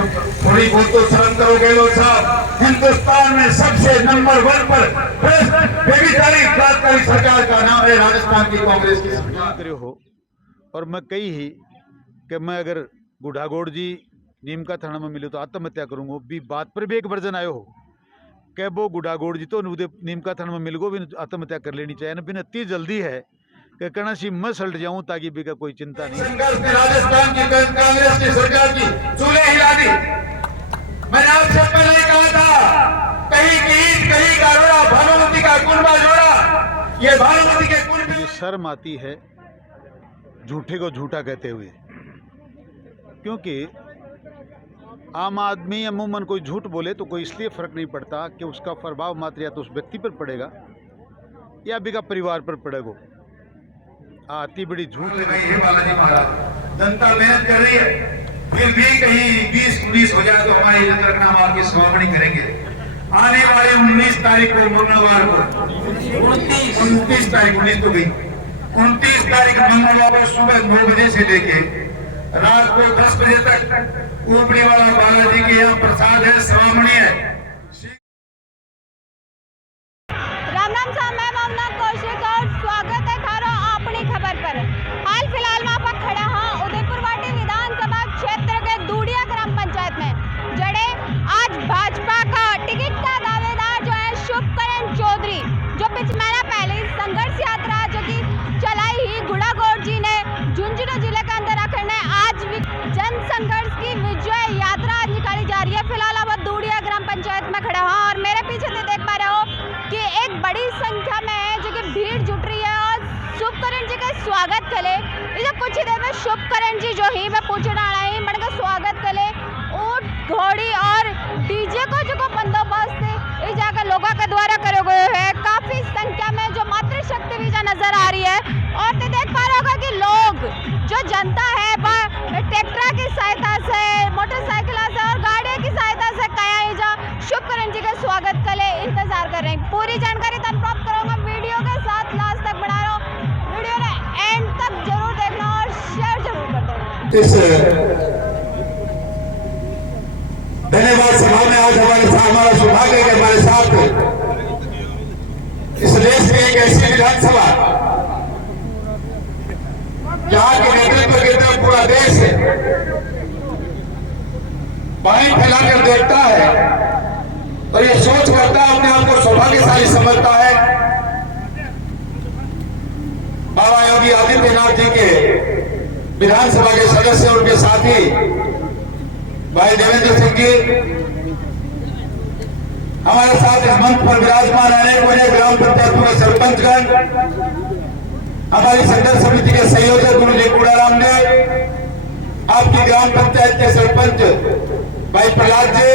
थोड़ी बहुत तो शर्म करो गहलोत साहब। हिंदुस्तान में सबसे नंबर 1 पर बेबीतारी सरकार का नाम है राजस्थान की कांग्रेस की सरकार हो। और मैं कही ही कि मैं अगर गुढ़ागोड़ जी नीम का थाना में मिले तो आत्महत्या करूंगा। भी बात पर भी एक वर्जन आयो हो कि वो गुढ़ागोड़ जी तो नीम का थाना में मिल गो भी आत्महत्या कर लेनी चाहिए ना। बिना इतनी जल्दी है कि कणासी मैं सल्ट जाऊं ताकि भी का कोई चिंता नहीं। संघर्ष में राजस्थान की कांग्रेस की सरकार की चूल्हे हिला दी। मैंने आपसे पहले कहा था कहीं की ईद कहीं का रोड़ा भानुमती का कुनबा जोड़ा। ये भानुमती के कुनबे शर्म आती है झूठे को झूठा कहते हुए, क्योंकि आम आदमी अमूमन कोई झूठ बोले तो कोई इसलिए फर्क नहीं पड़ता कि उसका प्रभाव मात्र या तो उस व्यक्ति पर पड़ेगा या बिका परिवार पर पड़ेगा। आती बड़ी झूठ है। बालाजी महाराज जनता मेहनत कर रही है, फिर भी कहीं 20-19 हो जाए तो हमारी रखना की सुनावनी करेंगे। आने वाले 19 तारीख को मंगलवार को 29 तारीख 19 तो गई 29 तारीख मंगलवार को सुबह 9 बजे से लेके रात को 10 बजे तक ऊपरी वाला बालाजी के यहाँ प्रसाद है, श्रावणी है। राम राम साहब, मैं भावना कौशिक और स्वागत है थारो अपनी खबर पर। हाल फिलहाल में आप खड़ा हाँ उदयपुर वाटी विधानसभा क्षेत्र के दूडिया ग्राम पंचायत में जड़े आज भाजपा का टिकट का दावेदार जो है शुभकरण चौधरी, जो कुछ महीना पहले संघर्ष यात्रा जो कि चलाई ही गुढ़ागोड़ जी ने झुंझुनू जिले के अंदर आकर ने आज जन संघर्ष की विजय यात्रा आज निकाली जा रही है। फिलहाल अब दूडिया ग्राम पंचायत में खड़ा हूँ और मेरे पीछे से देख पा रहे हो कि एक बड़ी संख्या में है जो कि भीड़ जुट रही है और शुभकरण जी का स्वागत करे। ये कुछ ही देर में शुभकरण जी जो ही मैं पूछना आ रही मन का स्वागत करे ऊंट घोड़ी और डीजे को जो बंदोबस्त इस जगह लोगों के द्वारा करे गए है। काफी संख्या में जो मातृशक्ति विजय नजर आ रही है और तो देख पा रहे होगा कि लोग जो जनता है ट्रैक्टर की सहायता से मोटरसाइकिल से और गाड़ी की सहायता से कया शुभकरण जी का स्वागत के लिए इंतजार कर रहे हैं। पूरी जानकारी तब प्राप्त करूंगा वीडियो के साथ, लास्ट तक बना रहा हूँ। वीडियो ने एंड तक जरूर देखना और शेयर जरूर कर देना। धन्यवाद सभा में आज हमारे साथ हमारा सौभाग्य है कि हमारे साथ इस देश में एक ऐसी विधानसभा जहाँ के नेतृत्व की तरफ पूरा देश पानी फैलाकर देखता है और ये सोच करता है, अपने आप को सौभाग्यशाली समझता है। बाबा योगी आदित्यनाथ जी के विधानसभा के सदस्य उनके साथी भाई देवेंद्र सिंह जी हमारे साथ इस मंच पर विराजमान अनेक बड़े ग्राम पंचायतों के सरपंचगण, हमारी संघर्ष समिति के संयोजक गुरु जी कूड़ाराम ने, आपकी ग्राम पंचायत के सरपंच भाई प्रहलाद जी,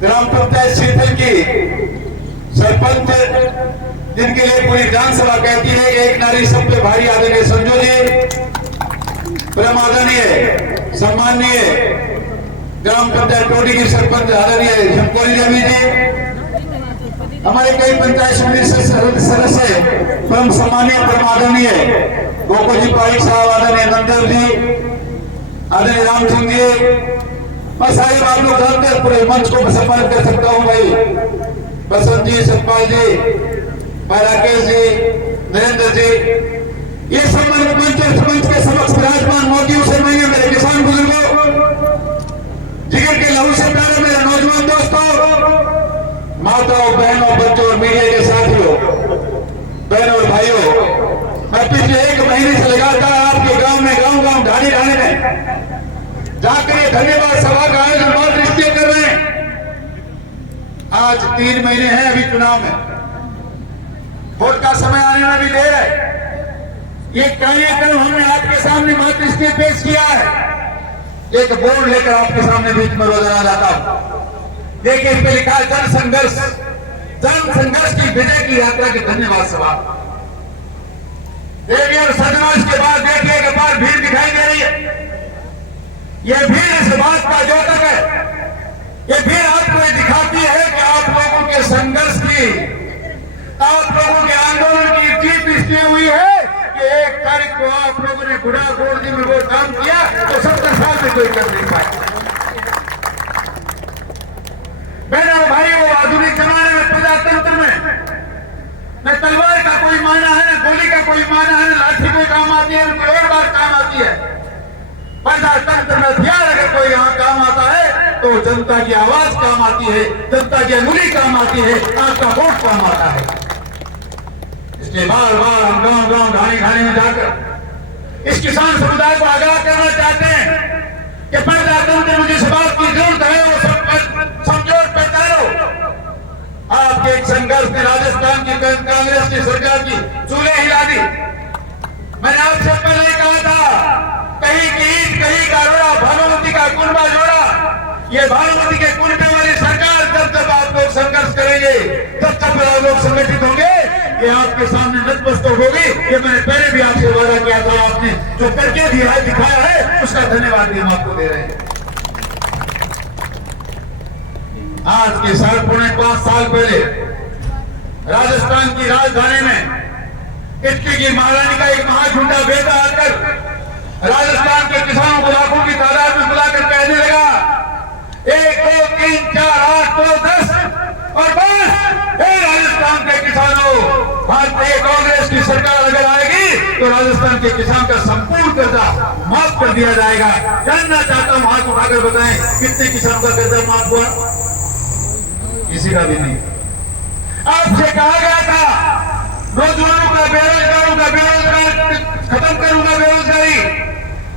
ग्राम पंचायत शीतल की सरपंच जिनके लिए पूरी विधानसभा कहती है एक नारी सब पे भारी आदरणीय संजू जी, परम आदरणीय सम्माननीय ग्राम पंचायत टोडी की सरपंच आदरणीय शंकोरी देवी जी, हमारे कई पंचायत समिति सदस्य परम सम्मानीय परम आदरणीय गोकुल जी पारिक साहब, आदरणीय नंदन जी, आदरणीय राम सिंह जी, मैं सारी बात लोग जानते हैं। पूरे मंच को सम्मानित कर सकता हूँ भाई बसंत जी, सतपाल जी, भाई राकेश जी, नरेंद्र जी, ये सम्मानित मंच के समक्ष विराजमान मोदियों से मैं मेरे किसान बुजुर्गों, जिगर के लहू से प्यारे मेरे नौजवान दोस्तों, माताओं, बहनों, बच्चों और मीडिया के साथियों, बहनों और भाइयों, मैं पिछले 1 महीने से लगातार आपके गांव में गांव ढाणी ढाणी में जाकर ये धन्यवाद सभा का आयोजन बहुत रिश्ते कर रहे हैं। आज 3 महीने हैं अभी चुनाव में, वोट का समय आने में भी देर है। ये कार्यक्रम हमने आपके सामने मातृष्टि पेश किया है। एक बोर्ड लेकर आपके सामने बीच में रोजाना जाता हूं, देखिए इस पे लिखा है जन संघर्ष की विजय की यात्रा की धन्यवाद सभा। देखिए और सदमा इसके बाद देखिए एक बार भीड़ दिखाई दे रही है। ये भीड़ इस बात का द्योतक है, ये भीड़ आपको दिखाती है कि आप लोगों के संघर्ष की, आप लोगों के आंदोलन की जीत इसलिए हुई है कि 1 तारीख को आप लोगों ने गुढ़ागोड़ जी में वो काम किया तो 70 साल में कोई कर नहीं पाया। बहनों और भाइयों, आधुनिक जमाने में प्रजातंत्र में न तलवार का कोई माना है, न गोली का कोई माना है, न लाठी कोई काम आती है, न कोई और बात काम आती है। प्रजातंत्र में हथियार अगर कोई यहाँ काम आता है तो जनता की आवाज काम आती है, जनता की अंगुली काम आती है, आपका वोट काम आता है। इसलिए बार बार हम गांव गांव ढाणी ढाणी में जाकर इस किसान समुदाय को आगाह करना चाहते हैं कि प्रजातंत्र में जिस बात की जरूरत है वो सब समझो, पहचानो। आपके एक संघर्ष ने राजस्थान की कांग्रेस की सरकार की चूल्हे हिला दी। मैंने आपसे पहले कहा था, कहीं की ईट कहीं का रोड़ा, भानुमती का कुनबा जोड़ा। ये भानुमती के कुनबे वाली सरकार जब जब आप लोग संघर्ष करेंगे, जब जब आप लोग संगठित होंगे, ये आपके सामने नतमस्तक होगी। ये मैंने पहले भी आपसे वादा किया था, आपने जो करके दिखाया है उसका धन्यवाद भी हम आपको दे रहे हैं। आज के 4.5 साल पहले राजस्थान की राजधानी में इटकी की महारानी का एक महाझुंडा बेटा आकर राजस्थान के किसानों को लाखों की तादाद में बुलाकर कहने लगा, 1 2 3 4 8 9 10 और बस। हे राजस्थान के किसानों, भारतीय कांग्रेस की सरकार अगर आएगी तो राजस्थान के किसान का संपूर्ण कर्जा माफ कर दिया जाएगा। जानना चाहता हूं, हाथ उठाकर बताएं कितने किसानों का कर्जा माफ हुआ? किसी का भी नहीं। आपसे कहा गया था नौजवानों का, बेरोजगारों का बेरोजगार खत्म करूंगा, बेरोजगारी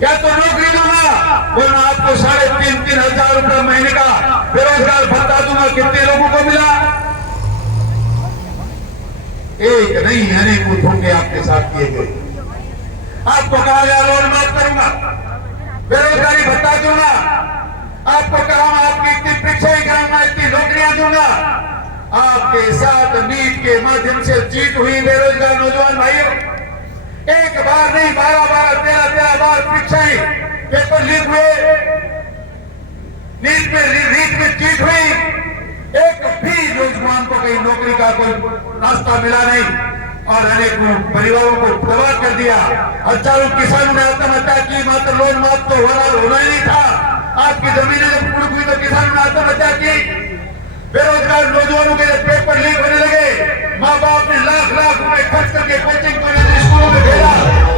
या तो नौकरी दूंगा, वरना आपको 3,500 हजार रुपए महीने का बेरोजगार भत्ता दूंगा। कितने लोगों को मिला? एक नहीं, अनेकों धोखे आपके साथ किए गए। आपको कहा गया लोन माफ करूंगा, बेरोजगारी भत्ता दूंगा, आपको कहा आपकी इतनी परीक्षाएं कराऊंगा, इतनी नौकरियां दूंगा। आपके साथ नीट के माध्यम से जीत हुई बेरोजगार नौजवान भाइयों, एक बार नहीं 12 बार परीक्षाएं पेपर लीक हुए, नीट में जीत हुई, एक भी नौजवान को कहीं नौकरी का कोई रास्ता मिला नहीं और अनेक परिवारों को तबाह कर दिया। हजारों किसानों ने आत्महत्या की, मात्र लोन माफ तो होना ही नहीं था। आपकी जमीनें जब कुड़ हुई तो किसानों ने आत्महत्या की। बेरोजगार नौजवानों के जब पेपर लीक होने लगे, माँ बाप ने लाख लाख रुपए खर्च करके कोचिंग स्कूलों में भेजा,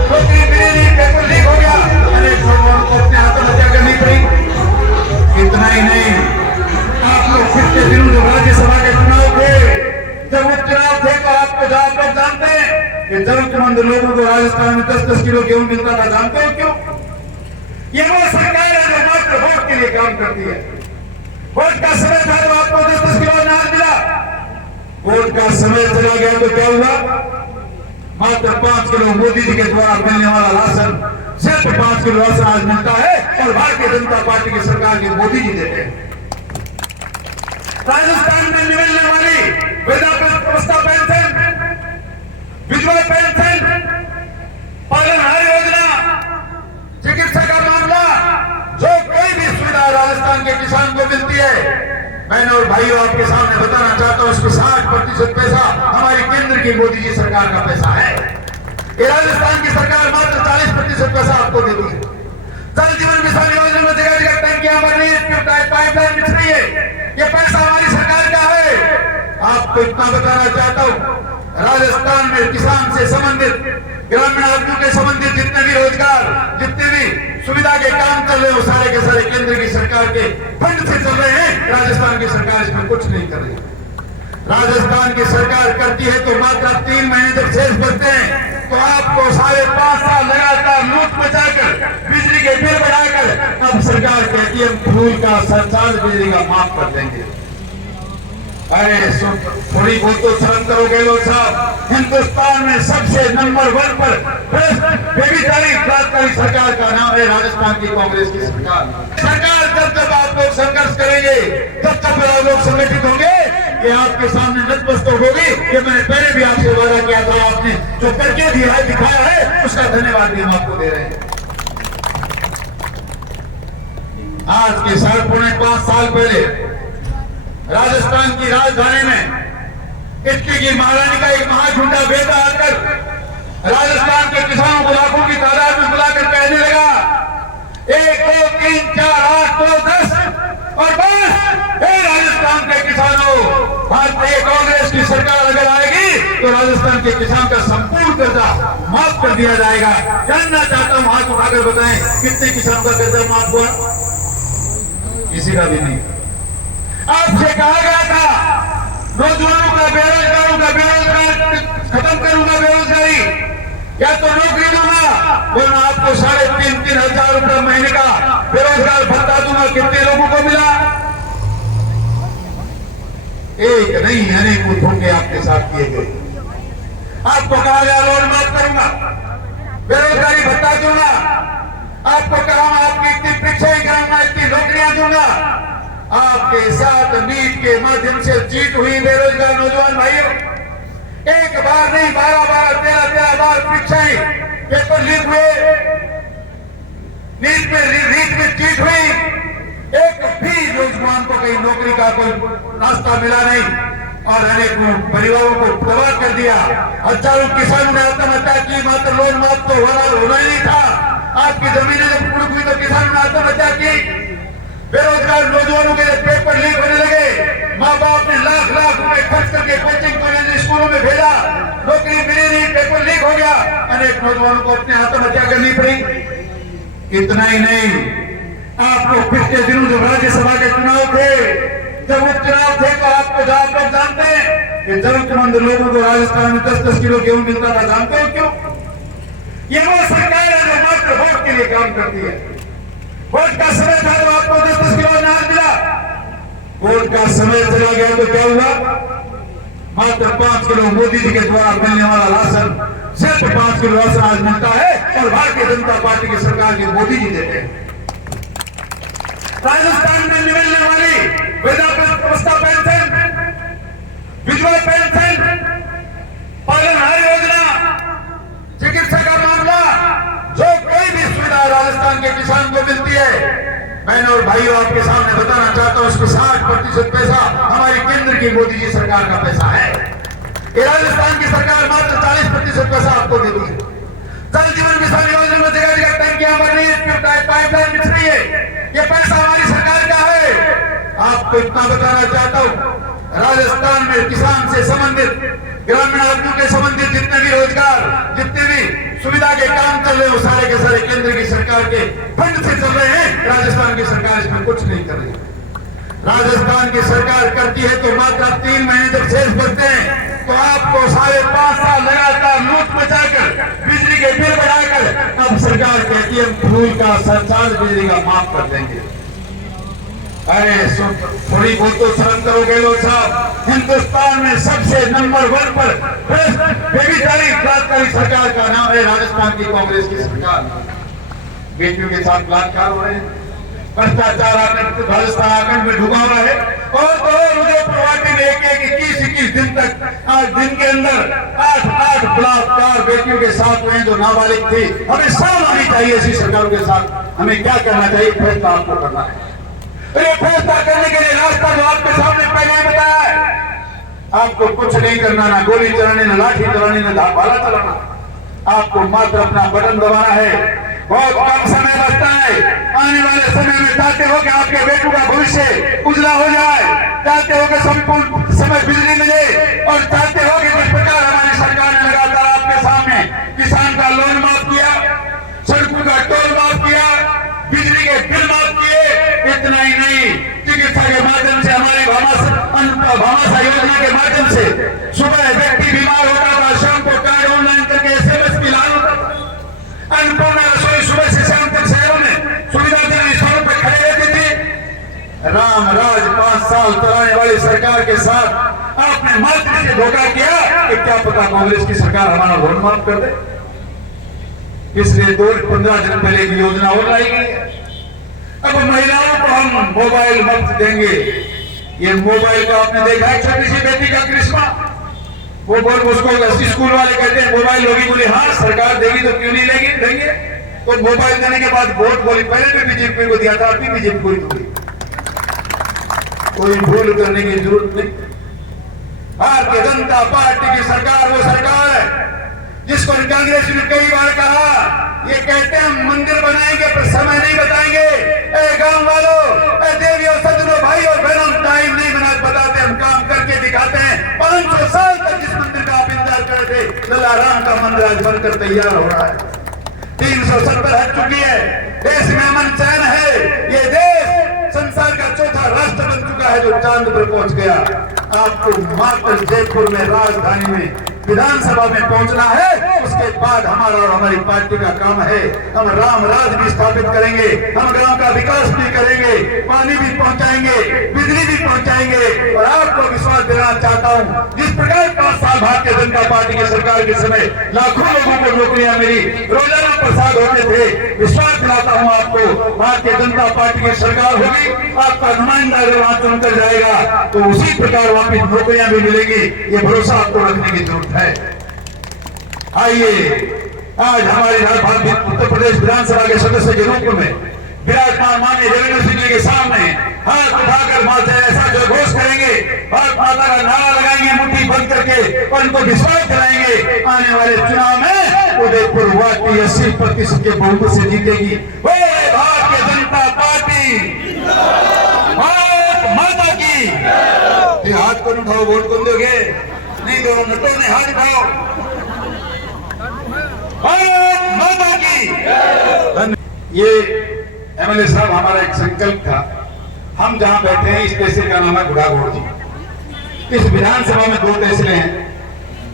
नौकरी मिली नहीं, पेपर लीक हो गया, अनेक नौजवानों को अपनी आत्महत्या करनी पड़ी। इतना ही नहीं, आप लोग पिछले दिनों जब राज्यसभा के चुनाव थे, जब उपचुनाव थे तो आपको आप लोग जानते हैं कि जरूरतमंद लोगों को राजस्थान में 10-10 किलो गेहूं मिलता था। जानते हो क्यों? ये वो सरकार है जो मात्र वोट के लिए काम करती है। वोट का समय था तो आपको 10-10 किलो अनाज मिला, वोट का समय चला गया तो क्या हुआ? मात्र 5 किलो मोदी जी के द्वारा मिलने वाला राशन, सिर्फ 5 किलो राशन आज मिलता है और भारतीय जनता पार्टी की सरकार के मोदी जी देते हैं। राजस्थान में मिलने वाली वृद्धावस्था पेंशन, विधवा पेंशन, पालनहार योजना, चिकित्सा का मामला, जो कोई भी सुविधा राजस्थान के किसान को मिलती है, मैंने और भाइयों आपके सामने बताना चाहता हूं, उसमें 60% पैसा हमारी केंद्र की मोदी जी सरकार का पैसा है। ये राजस्थान की सरकार मात्र 40% पैसा आपको देती है। जल जीवन मिशन योजना में जगह जगह टंकियां बन रही है, पाइपलाइन बिछ रही है, ये पैसा हमारी सरकार का है। आपको इतना बताना चाहता हूं, राजस्थान में किसान से संबंधित, ग्रामीण आदमियों के संबंधित जितने भी रोजगार, जितने भी सुविधा के काम चल रहे हैं, वो सारे के सारे केंद्र की सरकार के फंड से चल रहे हैं। राजस्थान की सरकार इसमें कुछ नहीं कर रही। राजस्थान की सरकार करती है तो मात्र 3 महीने जब शेष बचते हैं तो आपको 5.5 साल लगातार लूट मचाकर, बिजली के बिल बढ़ाकर अब सरकार कहती है हम फूल का सरचार्ज बिजली का माफ कर देंगे। अरे थोड़ी बहुत तो शर्म करोगे लोग साहब। हिंदुस्तान में सबसे नंबर 1 पर बेबीचारी सरकार का नाम है राजस्थान की कांग्रेस की सरकार। जब जब आप लोग संघर्ष करेंगे, तब तब आप लोग संगठित होंगे, ये आपके सामने नतमस्तक होगी। ये मैंने पहले भी आपसे वादा किया था, आपने जो करके दिखाया है उसका धन्यवाद भी हम आपको दे रहे हैं। आज के 4.5 साल पहले राजस्थान की राजधानी में इटकी की महारानी का एक महाझुंडा बेटा आकर राजस्थान के किसानों को लाखों की तादाद में बुलाकर कहने लगा, 1 2 3 4 8 9 10 और बस। राजस्थान के किसानों, भारतीय कांग्रेस की सरकार अगर आएगी तो राजस्थान के किसान का संपूर्ण कर्जा माफ कर दिया जाएगा। जानना चाहता हूं, हाथ उठाकर बताएं कितने किसानों का कर्जा माफ हुआ? किसी का भी नहीं। आपसे कहा गया था नौजवानों का, बेरोजगारों का बेरोजगार खत्म करूंगा, बेरोजगारी या तो नौकरी दूंगा, वरना आपको 3,500 हजार रुपये महीने का बेरोजगार भत्ता दूंगा। कितने लोगों को मिला? एक नहीं, अनेक धोखे आपके साथ किए गए। आपको कहा गया लोन माफ करूंगा, बेरोजगारी भत्ता दूंगा, आपको कहा आपकी इतनी परीक्षाएं कराऊंगा, इतनी नौकरियां दूंगा। आपके साथ नीट के माध्यम से चीट हुई बेरोजगार नौजवान भाइयों। एक बार नहीं, 12 13 बार परीक्षाएं, पेपर लीक हुए, नीट में चीट हुई। एक भी नौजवान को कहीं नौकरी का कोई रास्ता मिला नहीं और अनेक परिवारों को तबाह कर दिया। हजारों किसानों ने आत्महत्या की, मात्र लोन माफ तो होना ही नहीं था। आपकी जमीनें जब कुड़क हुई तो किसानों ने आत्महत्या की। बेरोजगार नौजवानों के जब पेपर लीक होने लगे, माँ बाप ने लाख रुपए खर्च करके कोचिंग कॉलेज स्कूलों में भेजा, नौकरी मिली नहीं, पेपर लीक हो गया, अनेक नौजवानों को अपनी आत्महत्या करनी पड़ी। इतना ही नहीं, आपको पिछले दिनों जब राज्यसभा के चुनाव थे, जब उपचुनाव थे तो आपको आप लोग जानते हैं कि जरूरतमंद लोगों को राजस्थान में 10-10 किलो गेहूं मिलता था। जानते हो क्यों? ये वो सरकार है जो मात्र वोट के लिए काम करती है। वोट का समय था तो आपको 10-10 किलो अनाज मिला, वोट का समय चला गया तो क्या हुआ? मात्र 5 किलो मोदी जी के द्वारा मिलने वाला राशन, सिर्फ 5 किलो राशन आज मिलता है और भारतीय जनता पार्टी की सरकार के मोदी जी देते हैं। राजस्थान में मिलने वाली वृद्धावस्था पेंशन, विधवा पेंशन, पालनहार योजना, चिकित्सा का मामला, जो कोई भी सुविधा राजस्थान के किसान को मिलती है, बहनों और भाइयों आपके सामने बताना चाहता हूं, उसमें 60% पैसा हमारी केंद्र की मोदी जी सरकार का पैसा है। ये राजस्थान की सरकार मात्र 40% पैसा आपको देती है। जल जीवन मिशन योजना में जगह जगह टंकियां बन रही है, पाइपलाइन बिछ रही है, ये पैसा हमारी सरकार का है। आपको इतना बताना चाहता हूं, राजस्थान में किसान से संबंधित, ग्रामीण आदमियों के संबंधित जितने भी रोजगार, जितने भी सुविधा के काम चल रहे हैं, वो सारे के सारे केंद्र की सरकार के फंड से चल रहे हैं। राजस्थान की सरकार इसमें कुछ नहीं कर रही। राजस्थान की सरकार करती है तो मात्र 3 महीने जब शेष बचते हैं तो आपको 5.5 साल लगातार लूट मचाकर, बिजली के बिल बढ़ाकर अब सरकार कहती है फूल का सरचार्ज बिजली का माफ कर देंगे। अरे थोड़ी बहुत तो शर्म करोगे लोग साहब। हिंदुस्तान में सबसे नंबर 1 पर बेबीचारी बलात्कारी सरकार का नाम है राजस्थान की कांग्रेस की सरकार। बेटियों के साथ बलात्कार हो रहे हैं, भ्रष्टाचार राजस्थान आखंड में डूबा हुआ है और उदयपुर में 21 दिन तक, आज दिन के अंदर 8 बलात्कार बेटियों के साथ हुए जो नाबालिग थी। हमें साफ आनी चाहिए ऐसी सरकारों के साथ। हमें क्या करना चाहिए? फैसला आपको करना है। ये फैसला करने के लिए रास्ता जो आपके सामने पहले ही बताया है। आपको कुछ नहीं करना, ना गोली चलानी, ना लाठी चलानी, ना भाला चलाना। आपको मात्र अपना बटन दबाना है। बहुत कम समय बचता है। आने वाले समय में चाहते हो कि आपके बेटों का भविष्य उजला हो जाए, चाहते हो कि संपूर्ण समय बिजली मिले और चाहते हो कि जिस प्रकार हमारी सरकार ने लगातार आपके सामने किसान का लोन माफ किया, सड़कों का टोल माफ किया, बिजली के बिल माफ किए, इतना ही नहीं, चिकित्सा के माध्यम से हमारे भामाशाह योजना के माध्यम से सुबह व्यक्ति बीमार होता था, शाम को कार्ड ऑनलाइन करके SMS की लाल होता था। अन्नपूर्णा रसोई सुबह से शाम तक शहरों में सुविधा देने सड़कों पर खड़े रहते थे। राम राज 5 साल चलाने वाली सरकार के साथ आपने मात्र से धोखा किया कि क्या पता कांग्रेस की सरकार हमारा लोन माफ कर दे। इसलिए 15 दिन पहले की योजना और लाई गई है। अब महिलाओं को हम मोबाइल मुफ्त देंगे। ये मोबाइल को आपने देखा है, छोटी सी बेटी का करिश्मा, वो बोल उसको स्कूल वाले कहते हैं मोबाइल होगी, बोले हाँ सरकार देगी तो क्यों नहीं लेगी, देंगे। तो मोबाइल देने के बाद वोट बोली पहले भी बीजेपी को दिया था, अभी बीजेपी को ही दूंगी। कोई भूल करने की जरूरत नहीं। भारतीय जनता पार्टी की सरकार वो सरकार है जिसको कांग्रेस ने कई बार कहा, ये कहते हैं हम मंदिर बनाएंगे पर समय नहीं बताएंगे। ए गांव वालों, ए देवियों, सज्जनों, भाई और बहनों, टाइम नहीं बना बताते, हम काम करके दिखाते हैं। 500 साल तक जिस मंदिर का आप इंतजार कर रहे थे, लल्लाराम का मंदिर आज बनकर तैयार हो रहा है। 370 हट चुकी है, देश में अमन चैन है। ये देश संसार का चौथा राष्ट्र बन चुका है जो चांद पर पहुंच गया। आपको मात्र जयपुर में, राजधानी में, विधानसभा में पहुंचना है। उसके बाद हमारा और हमारी पार्टी का काम है, हम राम राज भी स्थापित करेंगे, हम गांव का विकास भी करेंगे, पानी भी पहुंचाएंगे, बिजली भी पहुंचाएंगे। और आपको विश्वास देना चाहता हूं, जिस प्रकार 5 साल भारतीय जनता पार्टी की सरकार के समय लाखों लोगों को नौकरियां मिली, रोजाना प्रसाद होते थे, विश्वास दिलाता हूं आपको, भारतीय जनता पार्टी की सरकार होगी, आपका नुमाइंदा अगर वहां चुनकर जाएगा तो उसी प्रकार वापिस नौकरियां भी मिलेगी। ये भरोसा आपको रखने की जरूरत है। आइए, आज हमारे उत्तर प्रदेश विधानसभा के सदस्य के रूप में विराजमान माननीय देवेंद्र सिंह जी के सामने हाथ उठाकर माता ऐसा जो घोष करेंगे, भारत माता का नारा लगाएंगे मुट्ठी बंद करके और उनको विश्वास दिलाएंगे आने वाले चुनाव में उदयपुर वाटी 80% के बहुमत से जीतेगी। वो भारतीय जनता पार्टी, भारत माता की। हाथ को उठाओ, वोट कौन दोगे? नहीं दोनों नटों ने हाथ उठाओ। भारत माता की। ये एमएलए साहब, हमारा एक संकल्प था, हम जहां बैठे हैं इस तहसील का नाम है गुड़ागोड़ जी। इस विधानसभा में 2 तहसीलें हैं,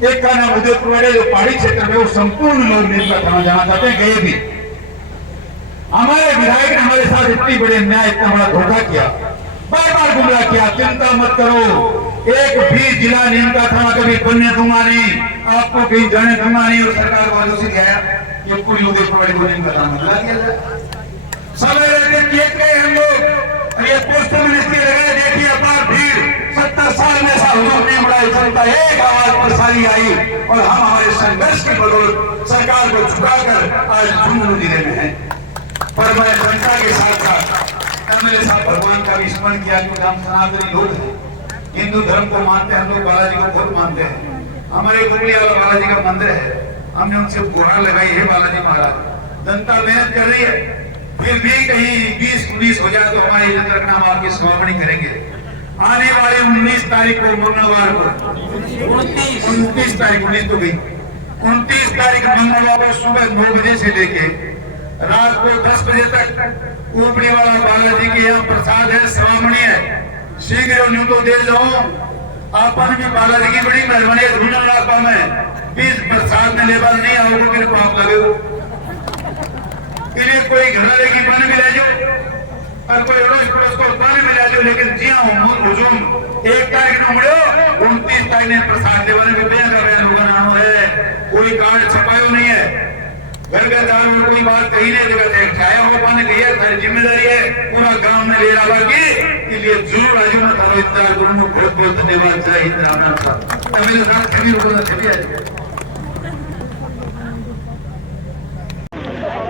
एक का नाम उदयपुर है जो पहाड़ी क्षेत्र में, वो संपूर्ण लोग नीम का थाना जाना चाहते हैं, गए भी। हमारे विधायक ने हमारे साथ इतनी बड़े अन्याय, इतना बड़ा धोखा किया, बार बार गुमराह किया। चिंता मत करो, एक भी जिला नीम का थाना कभी बनने दूंगा नहीं, आपको कहीं जाने दूंगा नहीं। और सरकार वालों से कहा ये पूरी उदयपुर को नीम का थाना बना दिया जाए। समय रहते किए गए हम लोग, ये पोस्टर मिनिस्ट्री लगाए, देखिए अपार भीड़। 70 साल में ऐसा हुजूम नहीं बढ़ाई, जनता एक आवाज पर सारी आई और हम हमारे संघर्ष की बदौलत सरकार को झुकाकर आज झुंझुनू जिले में है। पर मैं जनता के साथ साथ मेरे साथ भगवान का भी स्मरण किया, क्योंकि हम सनातनी लोग हैं, हिंदू धर्म को मानते हैं, हम लोग बालाजी को बहुत मानते हैं। हमारे कुंडली वाला बालाजी का मंदिर है, हमने उनसे गुहार लगाई है, बालाजी महाराज जनता मेहनत कर रही है, फिर भी कहीं 20-19 हो जाए तो हमारे इज्जत रखना, हम आपकी सुनावनी करेंगे। आने वाले 19 तारीख को मंगलवार को 29 तारीख 19 तो गई 29 तारीख मंगलवार को सुबह 9 बजे से लेके रात को 10 बजे तक ऊपरी वाला बालाजी के यहाँ प्रसाद है, श्रावणी है। शीघ्र न्यू तो दे जाओ, आपन भी बालाजी की बड़ी मेहरबानी है। धुना इलाका में 20 प्रसाद में लेबर नहीं आओगे, मेरे पाप लगे इन्हें कोई घर लेगी पानी में ले जाओ और कोई अड़ोस पड़ोस को पानी में ले जाओ। लेकिन जी हाँ, हुजूम 1 तारीख को मुड़ो, 29 तारीख ने प्रसाद देवाने में बैंक का लोग नानो है, कोई कार्ड छपायो नहीं है, घर घर दार में कोई बात कही नहीं देगा, छाया हो पाने की है, सारी जिम्मेदारी है, पूरा गांव में ले रहा बाकी इसलिए जरूर आज मैं थारो इतना गुरु बहुत बहुत धन्यवाद चाहिए। इतना मेरे साथ सभी लोगों ने छवि आई।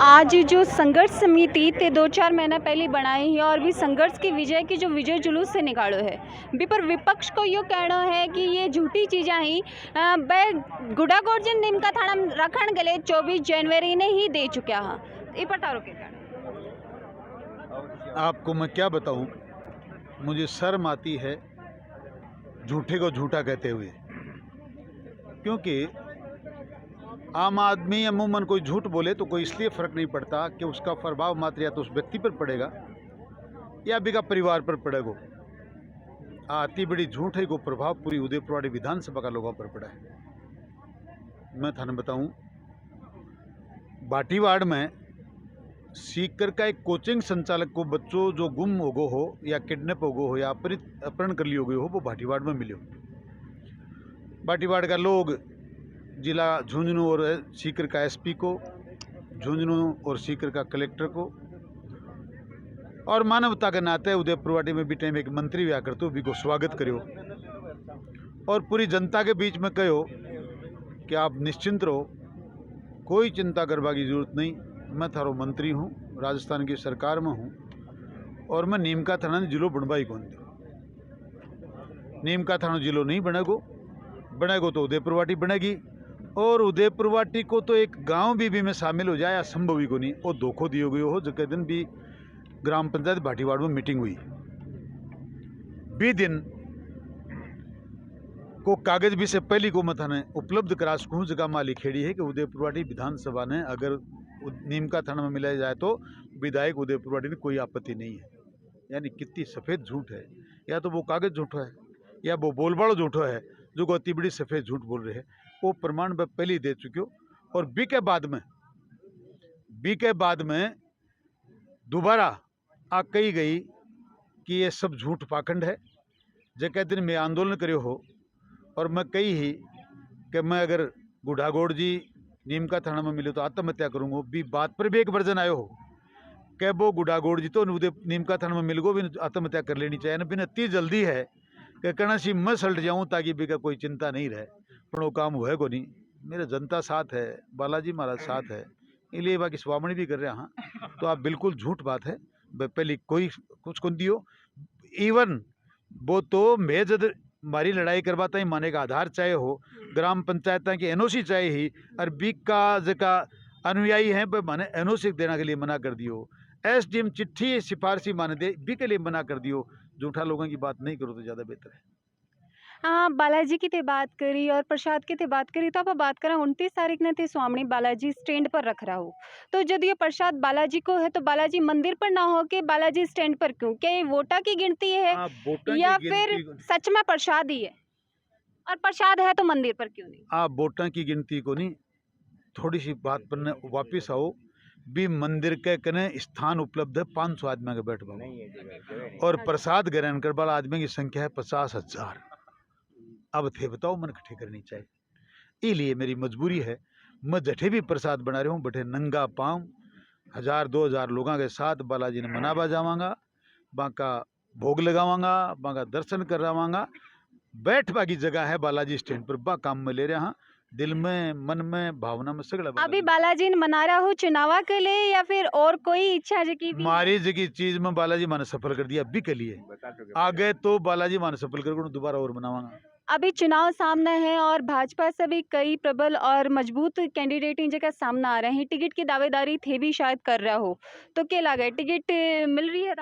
आज जो संघर्ष समिति ते 2-4 महीना पहले बनाई है और भी संघर्ष की विजय की जो विजय जुलूस से निकालो है, पर विपक्ष को यो कहना है कि ये झूठी चीज़ें ही गुड़ागोड़ जिन नीम का थाना रखण के लिए 24 जनवरी ने ही दे चुका है। ये पता के कहना आपको मैं क्या बताऊं, मुझे शर्म आती है झूठे को झूठा कहते हुए, क्योंकि आम आदमी अमूमन कोई झूठ बोले तो कोई इसलिए फ़र्क नहीं पड़ता कि उसका प्रभाव मात्र या तो उस व्यक्ति पर पड़ेगा या बिका परिवार पर पड़ेगा। आती बड़ी झूठ है को प्रभाव पूरी उदयपुर विधानसभा का लोगों पर पड़ा है। मैं थाने बताऊं, बाटीवाड़ में सीकर का एक कोचिंग संचालक को बच्चों जो गुम हो गो हो या किडनैप हो गो हो या अपहरण कर लियो गए हो, वो बाटीवाड़ में मिले। बाटीवाड़ का लोग जिला झुंझुनू और सीकर का एसपी को, झुंझुनू और सीकर का कलेक्टर को और मानवता के नाते उदयपुर में भी टाइम एक मंत्री भी आकर तो भी को स्वागत करो और पूरी जनता के बीच में कहो कि आप निश्चिंत रहो, कोई चिंता करवा की जरूरत नहीं, मैं थारो मंत्री हूँ, राजस्थान की सरकार में हूँ और मैं नीम का थाना जिलो बनवाई कौन दो। नीम का थाना जिलो नहीं बनेगो तो उदयपुर बनेगी और उदयपुर वाटी को तो एक गांव भी में शामिल हो जाए असंभव ही को नहीं। और धोखो दियो गयो हो जो दिन भी ग्राम पंचायत भाटीवाड़ में मीटिंग हुई भी दिन को कागज भी से पहली को मथाने उपलब्ध करा सकूँ जगह माँ लिखेड़ी है कि उदयपुर वाटी विधानसभा ने अगर नीमका थाना में मिलाया जाए तो विधायक उदयपुर वाटी ने कोई आपत्ति नहीं है। यानी कितनी सफ़ेद झूठ है। या तो वो कागज झूठा है या वो बोलबाड़ो झूठो है जो को अति बड़ी सफ़ेद झूठ बोल रहे हैं। वो प्रमाण मैं पहले ही दे चुकी हूँ। और बी के बाद में दोबारा आ कही गई कि ये सब झूठ पाखंड है। जगह दिन में आंदोलन करे हो और मैं कही ही कि मैं अगर गुढ़ागोड़ जी नीमका थाना में मिले तो आत्महत्या करूँगा। भी बात पर भी एक वर्जन आयो हो कि वो गुढ़ागोड़ जी तो उदय नीमका थाना में मिल गो भी आत्महत्या कर लेनी चाहिए ना। बिना इतनी जल्दी है कि कणासी मैं सल्ट जाऊँ ताकि भी का कोई चिंता नहीं रहे। पर वो काम हुए को नहीं। मेरे जनता साथ है, बालाजी महाराज साथ है, इसलिए बाकी स्वामणी भी कर रहे हाँ। तो आप बिल्कुल झूठ बात है। पहले कोई कुछ कौन दियो इवन वो तो मैं जब हमारी लड़ाई करवाता ही माने का आधार चाहे हो ग्राम पंचायत की एनओसी चाहे ही और बीक का जका अनुयायी हैं पर माने एनओसी देने के लिए मना कर दियो। एसडीएम चिट्ठी सिफारसी माने दे बी के लिए मना कर दियो। झूठा लोगों की बात नहीं करो तो ज़्यादा बेहतर है। बालाजी की ते बात करी और प्रसाद की ते बात करी तो आप बात करें 29 तारीख ने ते स्वामी बालाजी स्टैंड पर रख रहा हो तो यदि ये प्रसाद बालाजी को है तो बालाजी मंदिर पर ना हो के बालाजी स्टैंड पर क्यों? क्या ये वोटा की गिनती है या फिर सच में प्रसाद ही है? और प्रसाद है तो मंदिर पर क्यों नहीं? आप वोटा की गिनती को नहीं, थोड़ी सी बात पर वापिस आओ। भी मंदिर के कने स्थान उपलब्ध है 500 आदमी के बैठ पाओ और प्रसाद ग्रहण कर वाला आदमी की संख्या है 50,000। अब थे बताओ मन इकट्ठे करनी चाहिए। इसलिए मेरी मजबूरी है मैं जठे भी प्रसाद बना रहा हूँ बठे नंगा पाँव 1000-2000 लोगों के साथ बालाजी ने मनावा जावांगा, बाका भोग लगावांगा, बाका दर्शन करवावांगा। बैठवा की जगह है बालाजी स्टैंड पर बा काम में ले रहे हाँ दिल में मन में भावना में सगड़ा। अभी बालाजी ने मना रहा हूँ चुनावा के लिए या फिर और कोई इच्छा जगी मारी जगी चीज में बालाजी माने सफल कर दिया भी के लिए आगे तो बालाजी माने सफल कर दोबारा और मनावांगा। अभी चुनाव सामने है और भाजपा से भी कई प्रबल और मजबूत कैंडिडेट इन जगह सामने आ रहे हैं। टिकट की दावेदारी थे भी शायद कर रहा हो तो क्या लगा टिकट मिल रही है?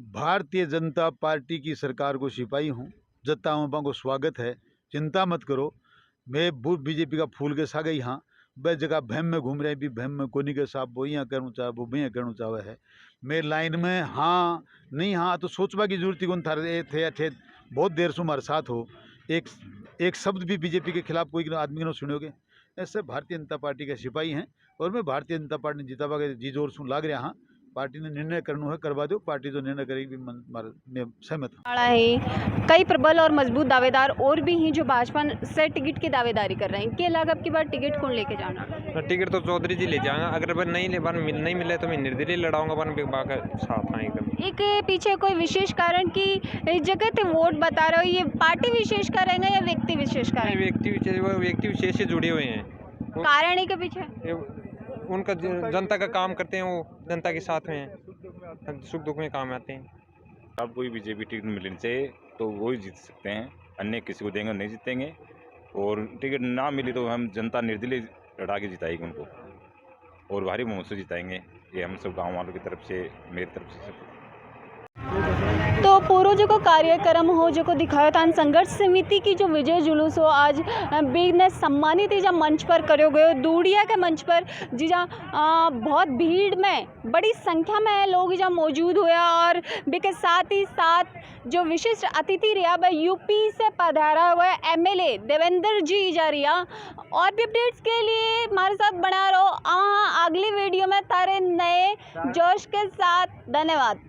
भारतीय जनता पार्टी की सरकार को सिपाही हूँ, जनता को स्वागत है, चिंता मत करो। मैं बीजेपी का फूल के सागे यहाँ वह जगह भैम में घूम रहे भी भैम में कोनी के साहब वो यहाँ करना चाहे वो भी यहाँ करना चाहे है। मैं लाइन में हाँ नहीं हाँ तो सोचवा की जरूरत ही कौन थे बहुत देर से हमारे साथ हो। एक शब्द भी बीजेपी के खिलाफ कोई आदमी को सुनोगे। ऐसे भारतीय जनता पार्टी के सिपाही हैं और मैं भारतीय जनता पार्टी ने जितावा के जी जोर सुन लाग रहा हाँ। पार्टी ने निर्णय करना है करवा दो, पार्टी जो निर्णय करेगी मैं सहमत हूँ। कई प्रबल और मजबूत दावेदार और भी हैं जो भाजपा से टिकट की दावेदारी कर रहे हैं। क्या लगा अब की बार टिकट कौन लेके जाना? टिकट तो चौधरी जी ले जाएंगे। अगर नहीं मिले तो मैं निर्दलीय लड़ाऊंगा साथ हाँ एकदम। एक पीछे कोई विशेष कारण की जगह थे वोट बता रहे हो, ये पार्टी विशेष करेंगे या व्यक्ति विशेष करेंगे? व्यक्ति विशेष से जुड़े हुए हैं। कारण ही के पीछे उनका जनता का काम करते हैं, वो जनता के साथ में हैं, सुख दुख में काम आते हैं। अब कोई बीजेपी टिकट मिलनी चाहिए तो वो ही जीत सकते हैं, अन्य किसी को देंगे नहीं जीतेंगे। और टिकट ना मिली तो हम जनता निर्दलीय लड़ा के जिताएगी उनको और भारी बहुमत से जिताएंगे। ये हम सब गाँव वालों की तरफ से मेरी तरफ से सब। तो पूर्व जो को कार्यक्रम हो जो को दिखाया था संघर्ष समिति की जो विजय जुलूस हो आज ने सम्मानित जब मंच पर करो गए दूड़िया के मंच पर जिजा बहुत भीड़ में बड़ी संख्या में लोग जब मौजूद हुए और बी के साथ ही साथ जो विशिष्ट अतिथि रहा यूपी से पधारा हुआ एमएलए देवेंद्र जी जा रहा। और भी अपडेट्स के लिए हमारे साथ बना रहो अगली वीडियो में तारे नए जोश के साथ। धन्यवाद।